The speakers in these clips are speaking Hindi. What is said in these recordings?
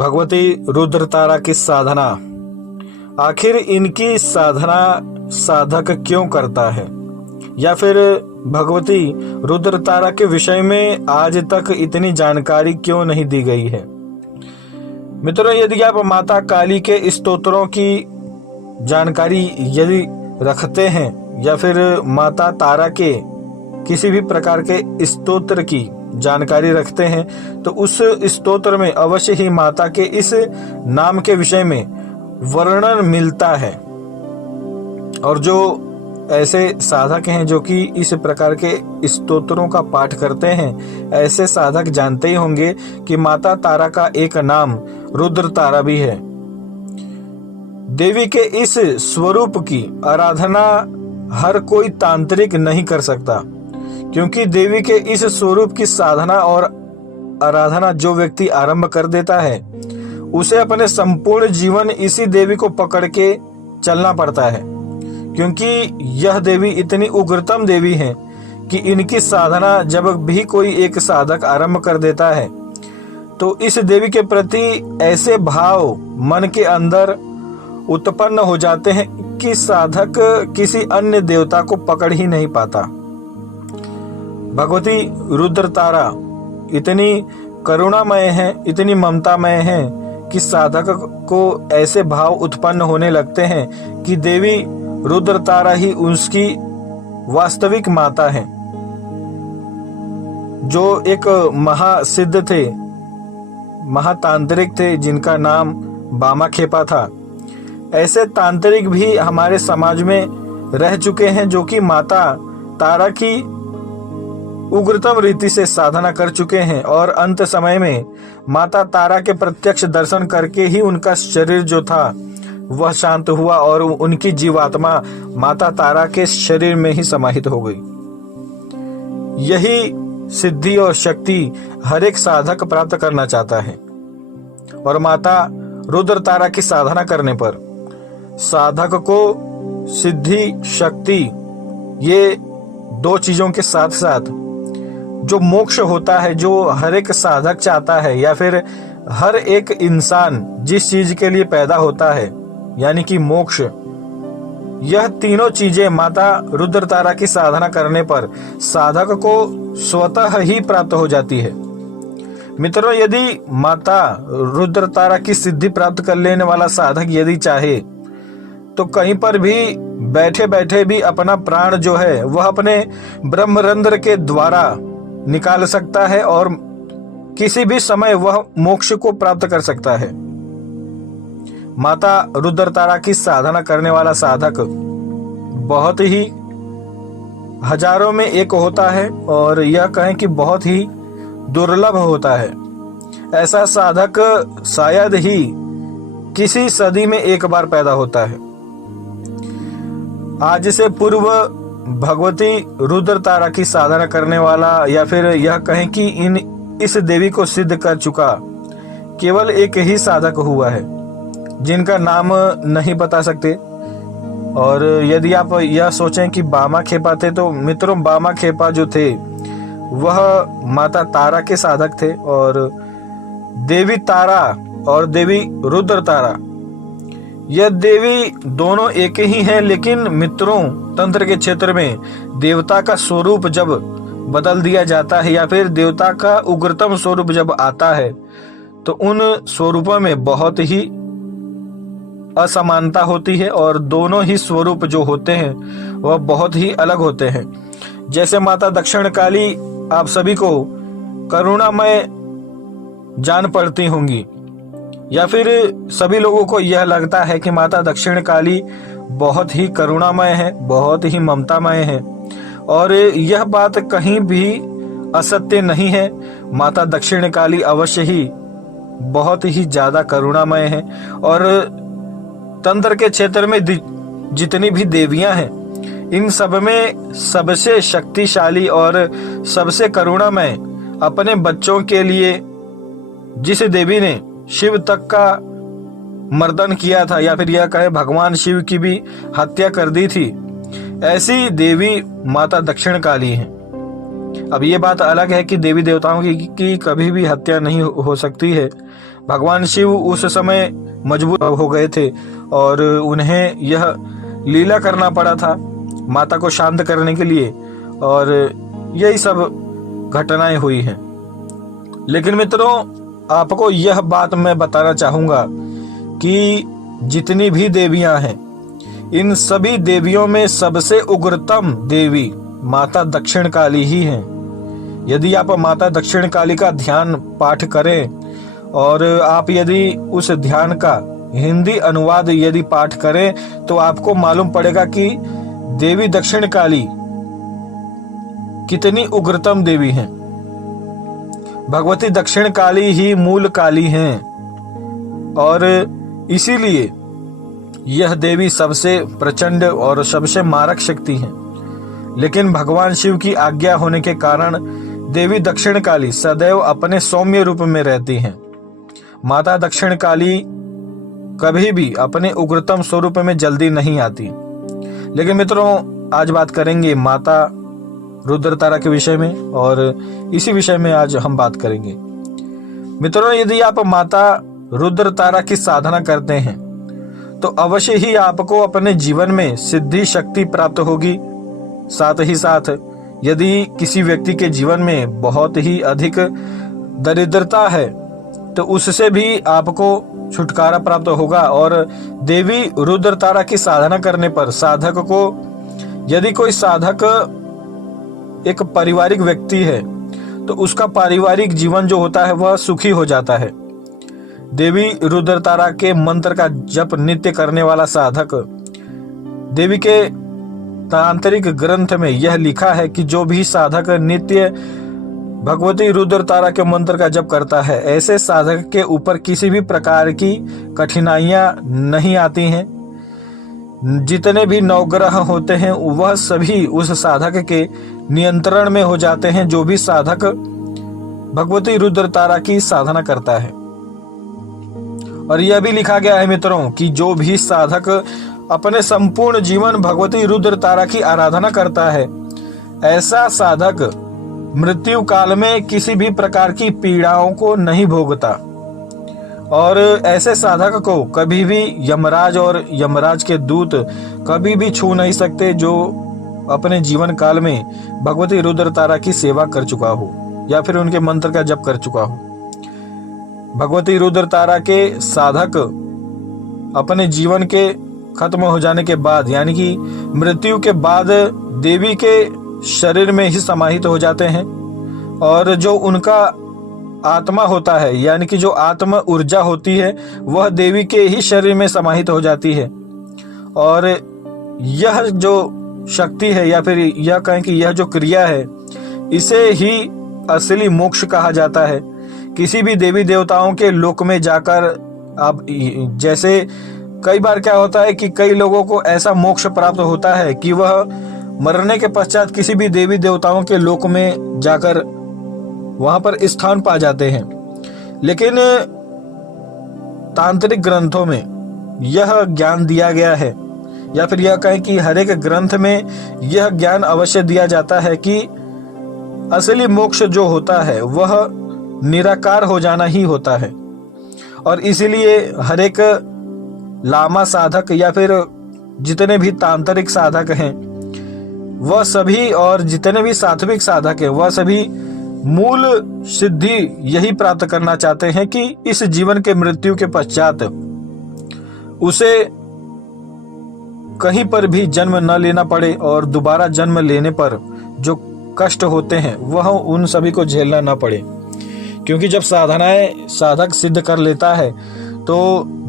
भगवती रुद्रतारा की साधना। आखिर इनकी साधना साधक क्यों करता है, या फिर भगवती रुद्रतारा के विषय में आज तक इतनी जानकारी क्यों नहीं दी गई है। मित्रों, यदि आप माता काली के स्तोत्रों की जानकारी यदि रखते हैं या फिर माता तारा के किसी भी प्रकार के स्तोत्र की जानकारी रखते हैं तो उस स्तोत्र में अवश्य ही माता के इस नाम के विषय में वर्णन मिलता है। और जो ऐसे साधक हैं जो कि इस प्रकार के स्तोत्रों का पाठ करते हैं, ऐसे साधक जानते ही होंगे कि माता तारा का एक नाम रुद्र तारा भी है। देवी के इस स्वरूप की आराधना हर कोई तांत्रिक नहीं कर सकता, क्योंकि देवी के इस स्वरूप की साधना और आराधना जो व्यक्ति आरंभ कर देता है उसे अपने संपूर्ण जीवन इसी देवी को पकड़ के चलना पड़ता है, क्योंकि यह देवी इतनी उग्रतम देवी है कि इनकी साधना जब भी कोई एक साधक आरंभ कर देता है तो इस देवी के प्रति ऐसे भाव मन के अंदर उत्पन्न हो जाते हैं कि साधक किसी अन्य देवता को पकड़ ही नहीं पाता। भगवती रुद्र तारा इतनी करुणामय है, इतनी ममतामय है कि साधक को ऐसे भाव उत्पन्न होने लगते हैं कि देवी रुद्र तारा ही उसकी वास्तविक माता है। जो एक महासिद्ध थे, महातांत्रिक थे, जिनका नाम बामाखेपा था, ऐसे तांत्रिक भी हमारे समाज में रह चुके हैं जो कि माता तारा की उग्रतम रीति से साधना कर चुके हैं और अंत समय में माता तारा के प्रत्यक्ष दर्शन करके ही उनका शरीर जो था वह शांत हुआ और उनकी जीवात्मा माता तारा के शरीर में ही समाहित हो गई। यही सिद्धि और शक्ति हर एक साधक प्राप्त करना चाहता है। और माता रुद्र तारा की साधना करने पर साधक को सिद्धि, शक्ति, ये दो चीजों के साथ साथ जो मोक्ष होता है, जो हर एक साधक चाहता है या फिर हर एक इंसान जिस चीज के लिए पैदा होता है, यानी कि मोक्ष, यह तीनों चीजें माता रुद्र तारा की साधना करने पर साधक को स्वतः ही प्राप्त हो जाती है। मित्रों, यदि माता रुद्र तारा की सिद्धि प्राप्त कर लेने वाला साधक यदि चाहे तो कहीं पर भी बैठे बैठे भी अपना प्राण जो है वह अपने ब्रह्मरंध्र के द्वारा निकाल सकता है और किसी भी समय वह मोक्ष को प्राप्त कर सकता है। माता रुद्र तारा की साधना करने वाला साधक बहुत ही हजारों में एक होता है और यह कहें कि बहुत ही दुर्लभ होता है। ऐसा साधक शायद ही किसी सदी में एक बार पैदा होता है। आज से पूर्व भगवती रुद्र तारा की साधना करने वाला या फिर यह कहें कि इस देवी को सिद्ध कर चुका केवल एक ही साधक हुआ है, जिनका नाम नहीं बता सकते। और यदि आप यह सोचें कि बामाखेपा थे, तो मित्रों बामाखेपा जो थे वह माता तारा के साधक थे और देवी तारा और देवी रुद्र तारा, यह देवी दोनों एक ही हैं। लेकिन मित्रों, तंत्र के क्षेत्र में देवता का स्वरूप जब बदल दिया जाता है या फिर देवता का उग्रतम स्वरूप जब आता है तो उन स्वरूपों में बहुत ही असमानता होती है और दोनों ही स्वरूप जो होते हैं वह बहुत ही अलग होते हैं। जैसे माता दक्षिण काली आप सभी को करुणामय जान पड़ती होंगी, या फिर सभी लोगों को यह लगता है कि माता दक्षिण काली बहुत ही करुणामय है, बहुत ही ममतामय है, और यह बात कहीं भी असत्य नहीं है। माता दक्षिण काली अवश्य ही बहुत ही ज्यादा करुणामय है और तंत्र के क्षेत्र में जितनी भी देवियां हैं, इन सब में सबसे शक्तिशाली और सबसे करुणामय अपने बच्चों के लिए जिस देवी ने शिव तक का मर्दन किया था या फिर यह कहे भगवान शिव की भी हत्या कर दी थी, ऐसी देवी माता दक्षिण काली है। अब ये बात अलग है कि देवी देवताओं की कभी भी हत्या नहीं हो सकती है, भगवान शिव उस समय मजबूर हो गए थे और उन्हें यह लीला करना पड़ा था माता को शांत करने के लिए, और यही सब घटनाएं हुई हैं। लेकिन मित्रों, आपको यह बात मैं बताना चाहूंगा कि जितनी भी देवियां हैं, इन सभी देवियों में सबसे उग्रतम देवी माता दक्षिण काली ही हैं। यदि आप माता दक्षिण काली का ध्यान पाठ करें और आप यदि उस ध्यान का हिंदी अनुवाद यदि पाठ करें तो आपको मालूम पड़ेगा कि देवी दक्षिण काली कितनी उग्रतम देवी हैं। भगवती दक्षिण काली ही मूल काली हैं और इसीलिए यह देवी सबसे प्रचंड और सबसे मारक शक्ति है। लेकिन भगवान शिव की आज्ञा होने के कारण देवी दक्षिण काली सदैव अपने सौम्य रूप में रहती हैं। माता दक्षिण काली कभी भी अपने उग्रतम स्वरूप में जल्दी नहीं आती। लेकिन मित्रों, आज बात करेंगे माता रुद्रतारा के विषय में और इसी विषय में आज हम बात करेंगे। मित्रों, यदि आप माता रुद्रतारा की साधना करते हैं तो अवश्य ही आपको अपने जीवन में सिद्धि शक्ति प्राप्त होगी। साथ ही साथ यदि किसी व्यक्ति के जीवन में बहुत ही अधिक दरिद्रता है तो उससे भी आपको छुटकारा प्राप्त होगा। और देवी रुद्रतारा की साधना करने पर साधक को, यदि कोई साधक एक पारिवारिक व्यक्ति है तो उसका पारिवारिक जीवन जो होता है वह सुखी हो जाता है। देवी रुद्रतारा के मंत्र का जप नित्य करने वाला साधक, देवी के तांत्रिक ग्रंथ में यह लिखा है कि जो भी साधक नित्य भगवती रुद्रतारा के मंत्र का जप करता है, ऐसे साधक के ऊपर किसी भी प्रकार की कठिनाइयां नहीं आती हैं। जितने भी नवग्रह होते हैं वह सभी उस साधक के नियंत्रण में हो जाते हैं, जो भी साधक भगवती रुद्रतारा की साधना करता है। और यह भी लिखा गया है मित्रों कि जो भी साधक अपने संपूर्ण जीवन भगवती रुद्रतारा की आराधना करता है, ऐसा साधक मृत्यु काल में किसी भी प्रकार की पीड़ाओं को नहीं भोगता। और ऐसे साधक को कभी भी यमराज और यमराज के दूत कभी भी छू नहीं सकते, जो अपने जीवन काल में भगवती रुद्रतारा की सेवा कर चुका हो या फिर उनके मंत्र का जप कर चुका हो। भगवती रुद्रतारा के साधक अपने जीवन के खत्म हो जाने के बाद, यानी कि मृत्यु के बाद, देवी के शरीर में ही समाहित हो जाते हैं। और जो उनका आत्मा होता है, यानी कि जो आत्म ऊर्जा होती है, वह देवी के ही शरीर में समाहित हो जाती है। और यह जो शक्ति है, या फिर यह कहें कि यह जो क्रिया है, इसे ही असली मोक्ष कहा जाता है। किसी भी देवी देवताओं के लोक में जाकर आप, जैसे कई बार क्या होता है कि कई लोगों को ऐसा मोक्ष प्राप्त होता है कि वह मरने के पश्चात किसी भी देवी देवताओं के लोक में जाकर वहां पर स्थान पा जाते हैं। लेकिन तांत्रिक ग्रंथों में यह ज्ञान दिया गया है, या फिर यह कहें कि हर एक ग्रंथ में यह ज्ञान अवश्य दिया जाता है कि असली मोक्ष जो होता है वह निराकार हो जाना ही होता है। और इसीलिए हर एक लामा साधक या फिर जितने भी तांत्रिक साधक हैं वह सभी, और जितने भी सात्विक साधक हैं वह सभी मूल सिद्धि यही प्राप्त करना चाहते हैं कि इस जीवन के मृत्यु के पश्चात उसे कहीं पर भी जन्म न लेना पड़े और दोबारा जन्म लेने पर जो कष्ट होते हैं वह उन सभी को झेलना न पड़े। क्योंकि जब साधनाएं साधक सिद्ध कर लेता है तो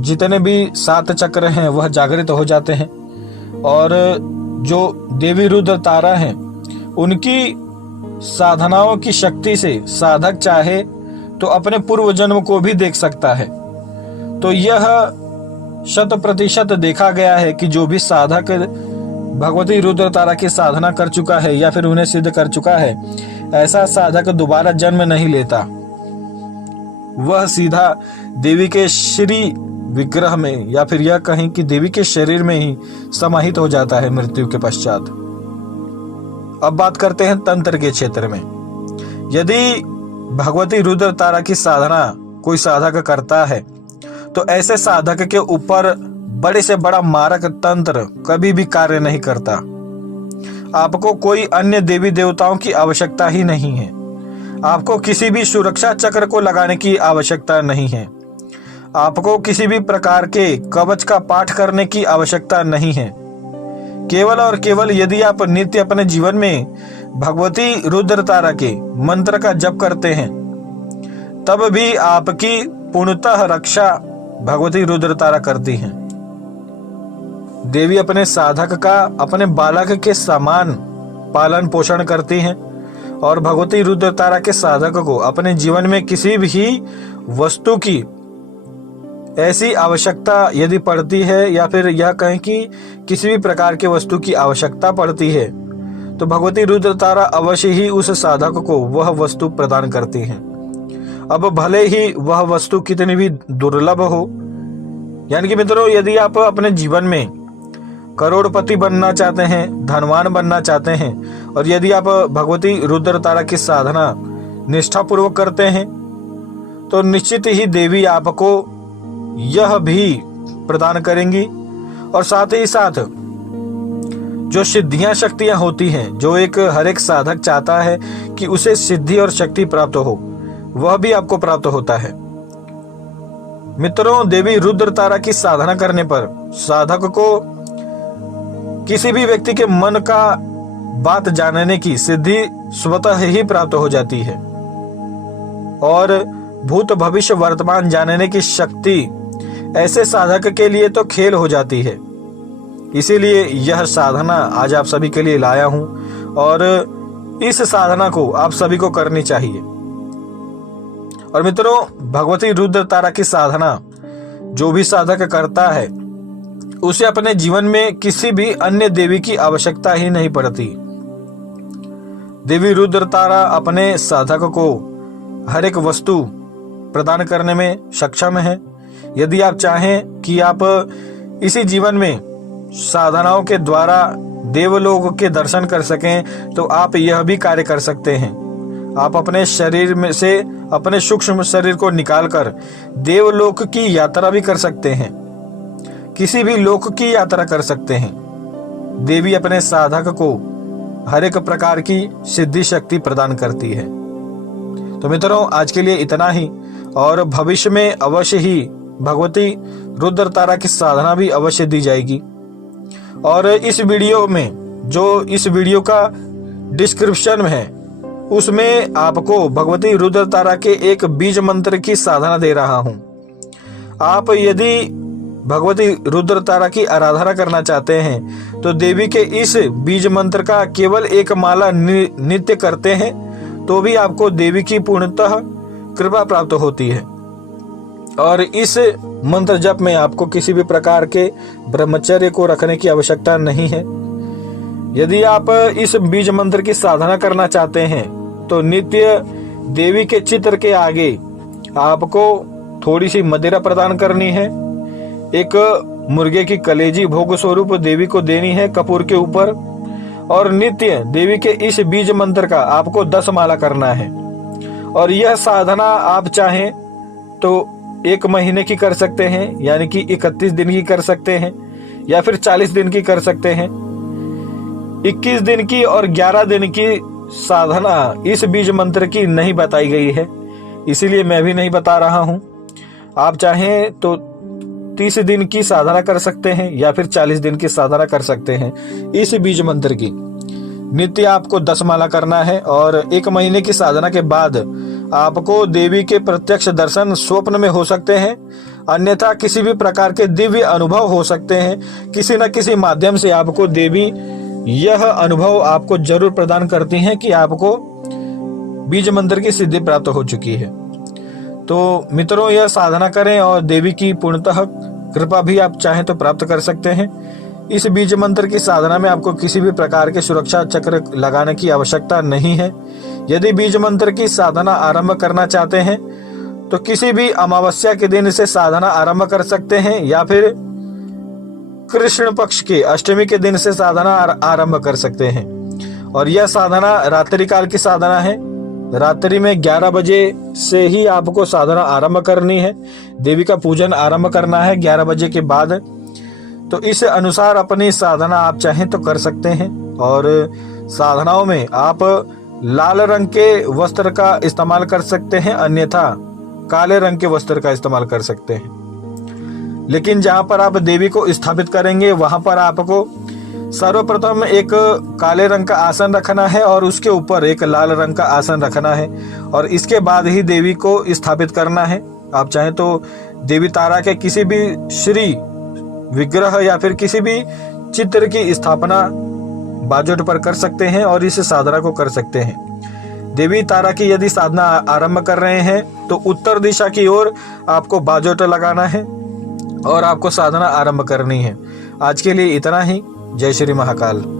जितने भी 7 चक्र हैं वह जागृत हो जाते हैं। और जो देवी रुद्रतारा हैं उनकी साधनाओं की शक्ति से साधक चाहे तो अपने पूर्व जन्म को भी देख सकता है। तो यह 100% देखा गया है कि जो भी साधक भगवती रुद्रतारा की साधना कर चुका है या फिर उन्हें सिद्ध कर चुका है, ऐसा साधक दोबारा जन्म नहीं लेता। वह सीधा देवी के श्री विग्रह में या फिर यह कहें कि देवी के शरीर में ही समाहित हो जाता है मृत्यु के पश्चात। अब बात करते हैं तंत्र के क्षेत्र में। यदि भगवती रुद्रतारा की साधना कोई साधक करता है तो ऐसे साधक के ऊपर बड़े से बड़ा मारक तंत्र कभी भी कार्य नहीं करता। आपको कोई अन्य देवी देवताओं की आवश्यकता ही नहीं है। आपको किसी भी सुरक्षा चक्र को लगाने की आवश्यकता नहीं है। आपको किसी भी प्रकार के कवच का पाठ करने की आवश्यकता नहीं है। केवल और केवल यदि आप नित्य अपने जीवन में भगवती रुद्रतारा के मंत्र का जप करते हैं तब भी आपकी पूर्णतः रक्षा भगवती रुद्रतारा करती हैं। देवी अपने साधक का अपने बालक के समान पालन पोषण करती हैं और भगवती रुद्रतारा के साधक को अपने जीवन में किसी भी वस्तु की ऐसी आवश्यकता यदि पड़ती है या फिर यह कहें कि किसी भी प्रकार के वस्तु की आवश्यकता पड़ती है तो भगवती रुद्रतारा अवश्य ही उस साधक को वह वस्तु प्रदान करती हैं। अब भले ही वह वस्तु कितनी भी दुर्लभ हो। यानी कि मित्रों, यदि आप अपने जीवन में करोड़पति बनना चाहते हैं, धनवान बनना चाहते हैं और यदि आप भगवती रुद्रतारा की साधना निष्ठापूर्वक करते हैं तो निश्चित ही देवी आपको यह भी प्रदान करेंगी। और साथ ही साथ जो सिद्धियां शक्तियां होती हैं, जो हर एक साधक चाहता है कि उसे सिद्धि और शक्ति प्राप्त हो, वह भी आपको प्राप्त होता है। मित्रों, देवी रुद्रतारा की साधना करने पर साधक को किसी भी व्यक्ति के मन का बात जानने की सिद्धि स्वतः ही प्राप्त हो जाती है और भूत भविष्य वर्तमान जानने की शक्ति ऐसे साधक के लिए तो खेल हो जाती है। इसीलिए यह साधना आज आप सभी के लिए लाया हूं और इस साधना को आप सभी को करनी चाहिए। और मित्रों, भगवती रुद्रतारा की साधना जो भी साधक करता है उसे अपने जीवन में किसी भी अन्य देवी की आवश्यकता ही नहीं पड़ती। देवी रुद्रतारा अपने साधक को हर एक वस्तु प्रदान करने में सक्षम है। यदि आप चाहें कि आप इसी जीवन में साधनाओं के द्वारा देवलोक के दर्शन कर सकें तो आप यह भी कार्य कर सकते हैं। आप अपने शरीर में से अपने सूक्ष्म शरीर को निकालकर देवलोक की यात्रा भी कर सकते हैं, किसी भी लोक की यात्रा कर सकते हैं। देवी अपने साधक को हर एक प्रकार की सिद्धि शक्ति प्रदान करती है। तो मित्रों, आज के लिए इतना ही और भविष्य में अवश्य ही भगवती रुद्रतारा की साधना भी अवश्य दी जाएगी। और इस वीडियो में जो इस वीडियो का डिस्क्रिप्शन में है उसमें आपको भगवती रुद्रतारा के एक बीज मंत्र की साधना दे रहा हूं। आप यदि भगवती रुद्रतारा की आराधना करना चाहते हैं तो देवी के इस बीज मंत्र का केवल एक माला नित्य करते हैं तो भी आपको देवी की पूर्णतः कृपा प्राप्त होती है। और इस मंत्र जप में आपको किसी भी प्रकार के ब्रह्मचर्य को रखने की आवश्यकता नहीं है। यदि आप इस बीज मंत्र की साधना करना चाहते हैं तो नित्य देवी के चित्र के आगे आपको थोड़ी सी मदिरा प्रदान करनी है, एक मुर्गे की कलेजी भोग स्वरूप देवी को देनी है कपूर के ऊपर, और नित्य देवी के इस बीज मंत्र का आपको 10 माला करना है। और यह साधना आप चाहें तो 1 महीने की कर सकते हैं, यानी कि 31 दिन की कर सकते हैं या फिर 40 दिन की कर सकते हैं। 21 दिन की और 11 दिन की साधना इस बीज मंत्र की नहीं बताई गई है, इसीलिए मैं भी नहीं बता रहा हूं। आप चाहें तो 30 दिन की साधना कर सकते हैं या फिर 40 दिन की साधना कर सकते हैं। इस बीज मंत्र की नित्य आपको 10 माला करना है और 1 महीने की साधना के बाद आपको देवी के प्रत्यक्ष दर्शन स्वप्न में हो सकते हैं, अन्यथा किसी भी प्रकार के दिव्य अनुभव हो सकते हैं। किसी न किसी माध्यम से आपको देवी यह अनुभव आपको जरूर प्रदान करती हैं कि आपको बीज मंत्र की सिद्धि प्राप्त हो चुकी है। तो मित्रों, यह साधना करें और देवी की पूर्णतः कृपा भी आप चाहें तो प्राप्त कर सकते हैं। इस बीज मंत्र की साधना में आपको किसी भी प्रकार के सुरक्षा चक्र लगाने की आवश्यकता नहीं है। यदि बीज मंत्र की साधना आरंभ करना चाहते हैं तो किसी भी अमावस्या के दिन से साधना आरंभ कर सकते हैं या फिर कृष्ण पक्ष के अष्टमी के दिन से साधना आरंभ कर सकते हैं। और यह साधना रात्रि काल की साधना है, रात्रि में 11 बजे से ही आपको साधना आरंभ करनी है। देवी का पूजन आरंभ करना है 11 बजे के बाद। तो इस अनुसार अपनी साधना आप चाहें तो कर सकते हैं। और साधनाओं में आप लाल रंग के वस्त्र का इस्तेमाल कर सकते हैं, अन्यथा काले रंग के वस्त्र का इस्तेमाल कर सकते हैं। लेकिन जहां पर आप देवी को स्थापित करेंगे वहां पर आपको सर्वप्रथम एक काले रंग का आसन रखना है और उसके ऊपर एक लाल रंग का आसन रखना है, और इसके बाद ही देवी को स्थापित करना है। आप चाहें तो देवी तारा के किसी भी श्री विग्रह या फिर किसी भी चित्र की स्थापना बाजोट पर कर सकते हैं और इस साधना को कर सकते हैं। देवी तारा की यदि साधना आरंभ कर रहे हैं तो उत्तर दिशा की ओर आपको बाजोट लगाना है और आपको साधना आरंभ करनी है। आज के लिए इतना ही। जय श्री महाकाल।